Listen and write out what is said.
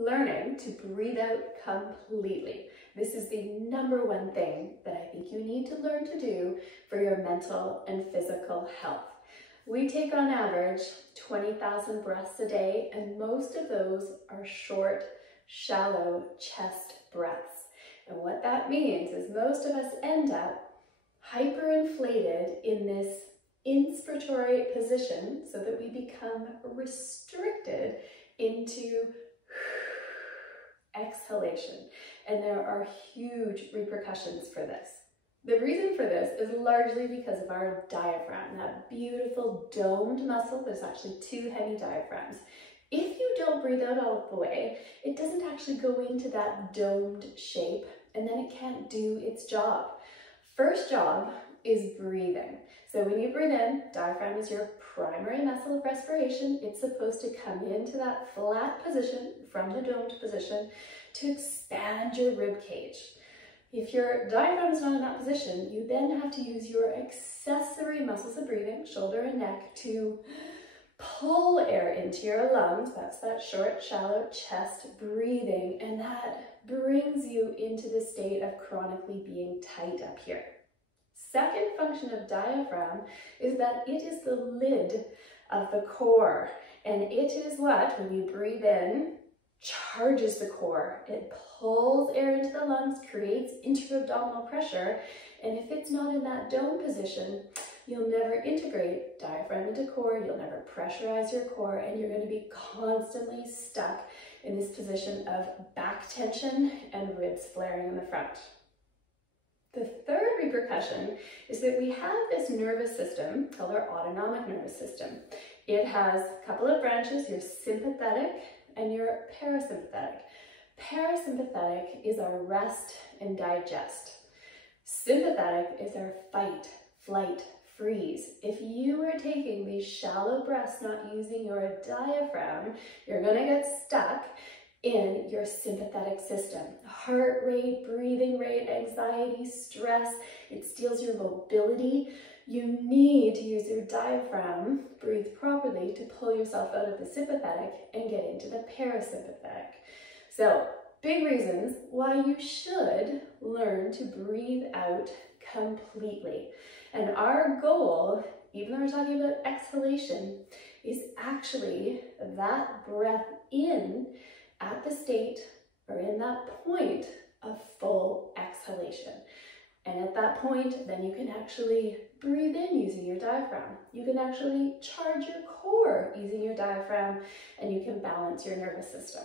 learning to breathe out completely. This is the number one thing that I think you need to learn to do for your mental and physical health. We take on average 20,000 breaths a day, and most of those are short, shallow chest breaths. And what that means is most of us end up hyperinflated in this inspiratory position so that we become restricted into exhalation. And there are huge repercussions for this. The reason for this is largely because of our diaphragm, that beautiful domed muscle. There's actually two hemidiaphragms. If you don't breathe out all of the way, it doesn't actually go into that domed shape, and then it can't do its job. First job is breathing. So when you breathe in, diaphragm is your primary muscle of respiration. It's supposed to come into that flat position from the domed position to expand your rib cage. If your diaphragm is not in that position, you then have to use your accessory muscles of breathing, shoulder and neck, to pull air into your lungs. That's that short, shallow chest breathing, and that brings you into the state of chronically being tight up here. Second function of diaphragm is that it is the lid of the core, and it is what, when you breathe in, charges the core. It pulls air into the lungs, creates intra-abdominal pressure, and if it's not in that dome position, you'll never integrate diaphragm into core, you'll never pressurize your core, and you're going to be constantly stuck in this position of back tension and ribs flaring in the front. The third repercussion is that we have this nervous system called our autonomic nervous system. It has a couple of branches, your sympathetic and your parasympathetic. Parasympathetic is our rest and digest. Sympathetic is our fight, flight, freeze. If you are taking these shallow breaths, not using your diaphragm, you're going to get stuck in your sympathetic system. Heart rate, breathing rate, anxiety, stress, it steals your mobility. You need to use your diaphragm, breathe properly, to pull yourself out of the sympathetic and get into the parasympathetic. So, big reasons why you should learn to breathe out completely. And our goal, even though we're talking about exhalation, is actually that breath in at the state or in that point of full exhalation. And at that point, then you can actually breathe in using your diaphragm. You can actually charge your core using your diaphragm, and you can balance your nervous system.